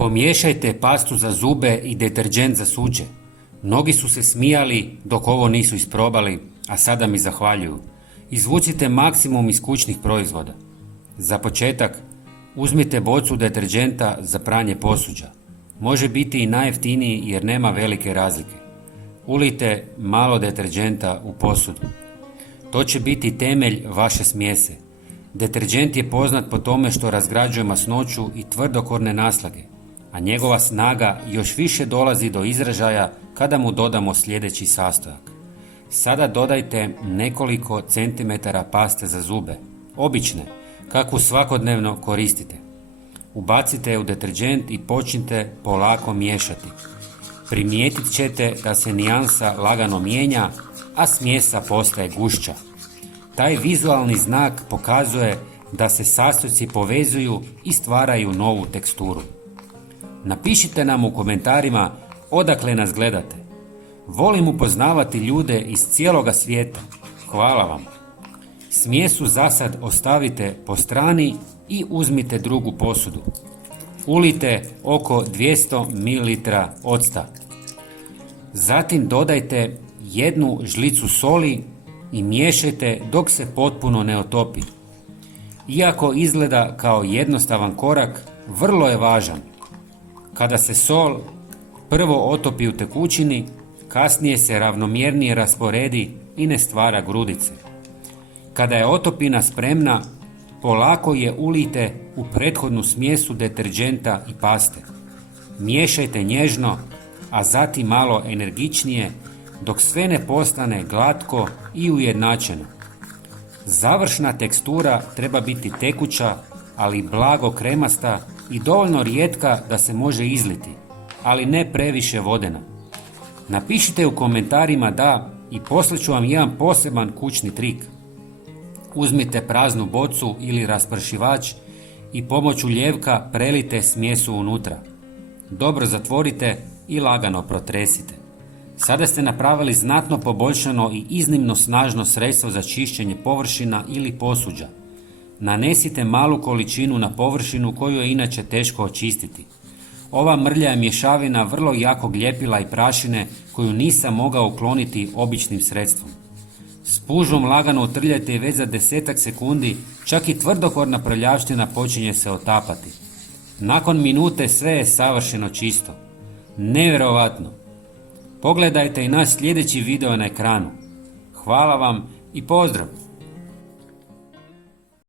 Pomiješajte pastu za zube i deterdžent za suđe. Mnogi su se smijali dok ovo nisu isprobali, a sada mi zahvaljuju. Izvucite maksimum iz kućnih proizvoda. Za početak, uzmite bocu deterdženta za pranje posuđa. Može biti i najjeftiniji jer nema velike razlike. Ulijte malo deterdženta u posudu. To će biti temelj vaše smjese. Deterdžent je poznat po tome što razgrađuje masnoću i tvrdokorne naslage, a njegova snaga još više dolazi do izražaja kada mu dodamo sljedeći sastojak. Sada dodajte nekoliko centimetara paste za zube, obične, kakvu svakodnevno koristite. Ubacite je u deterdžent i počnite polako miješati. Primijetit ćete da se nijansa lagano mijenja, a smjesa postaje gušća. Taj vizualni znak pokazuje da se sastojci povezuju i stvaraju novu teksturu. Napišite nam u komentarima odakle nas gledate. Volim upoznavati ljude iz cijeloga svijeta. Hvala vam. Smjesu zasad ostavite po strani i uzmite drugu posudu. Ulijte oko 200 ml octa. Zatim dodajte jednu žlicu soli i miješajte dok se potpuno ne otopi. Iako izgleda kao jednostavan korak, vrlo je važan. Kada se sol prvo otopi u tekućini, kasnije se ravnomjernije rasporedi i ne stvara grudice. Kada je otopina spremna, polako je ulijte u prethodnu smjesu deterdženta i paste. Miješajte nježno, a zatim malo energičnije dok sve ne postane glatko i ujednačeno. Završna tekstura treba biti tekuća, ali blago kremasta i dovoljno rijetka da se može izliti, ali ne previše vodena. Napišite u komentarima da i poslije ću vam jedan poseban kućni trik. Uzmite praznu bocu ili raspršivač i pomoću ljevka prelite smjesu unutra. Dobro zatvorite i lagano protresite. Sada ste napravili znatno poboljšano i iznimno snažno sredstvo za čišćenje površina ili posuđa. Nanesite malu količinu na površinu koju je inače teško očistiti. Ova mrlja je mješavina vrlo jakog ljepila i prašine koju nisam mogao ukloniti običnim sredstvom. Spužvom lagano utrljajte i već za 10 sekundi čak i tvrdokorna prljavština počinje se otapati. Nakon minute sve je savršeno čisto. Nevjerovatno! Pogledajte i naš sljedeći video na ekranu. Hvala vam i pozdrav!